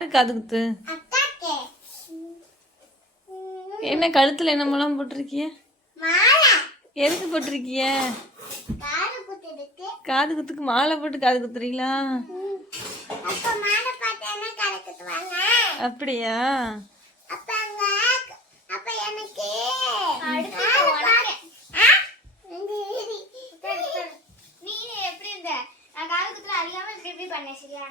காது குத்து அக்காக்கு என்ன கழுத்துல என்ன முலாம் போட்டிருக்கிய? மாலை. எதுக்கு போட்டிருக்கிய? காது காது குத்துக்கு மாலை போட்டு காது குத்துறீங்களா? காது அப்படியா? அப்ப அங்க அப்ப எனக்கு நீ எப்படி இருந்த? நான் காலகட்டத்தில் அறியாம இப்படி பண்ணேன் சரியா?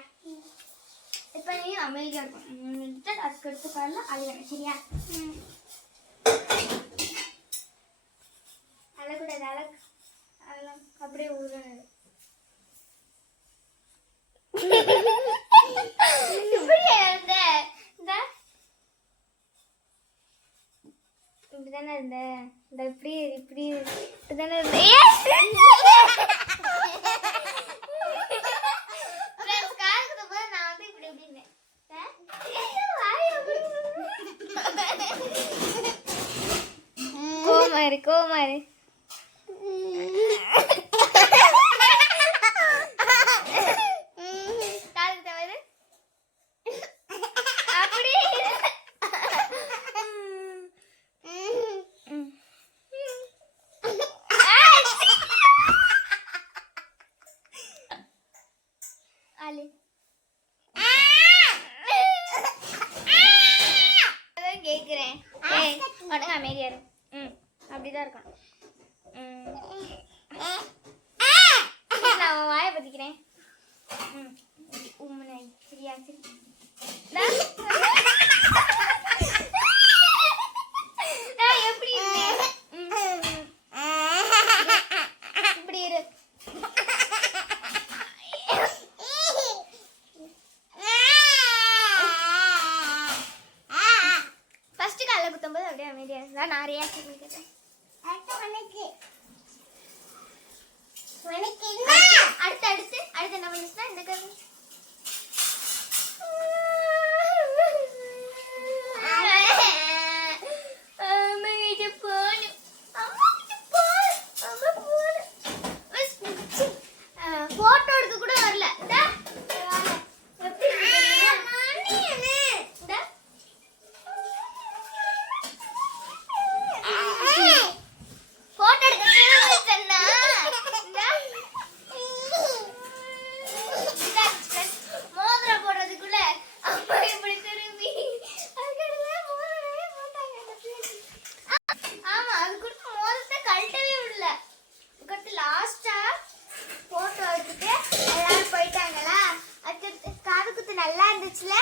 இப்போ நீ அமைதியா இருக்கும். அதுக்கு எடுத்து பாருல அழுகிறேன் சரியா? அழக்கூடாது அழகு. அதெல்லாம் அப்படியே ஊழல் இப்படி இருந்த இந்த. இப்படிதானே இருந்த. இந்த இப்படி இப்படி இப்படிதானே இருந்த. கோவமா இரு கோவமா இரு காதுக்குத்த போது அப்படி இரு. ஆளு அதான் கேக்குறேன் ஏய் உடனே அமைதியா இரு ம் அப்படிதான் இருக்கணும். ம். சரி, நான் உன் வாயை பத்திக்கிறேன். ம். உம்முனை சரியா சரி அப்படியே அமைதியா இருந்தா நான் ரியாக்ஷன் பண்ணிக்கிறேன் அடுத்து அடுத்து அடுத்து என்ன பண்ணுச்சுன்னா இந்த கரு போட்டோ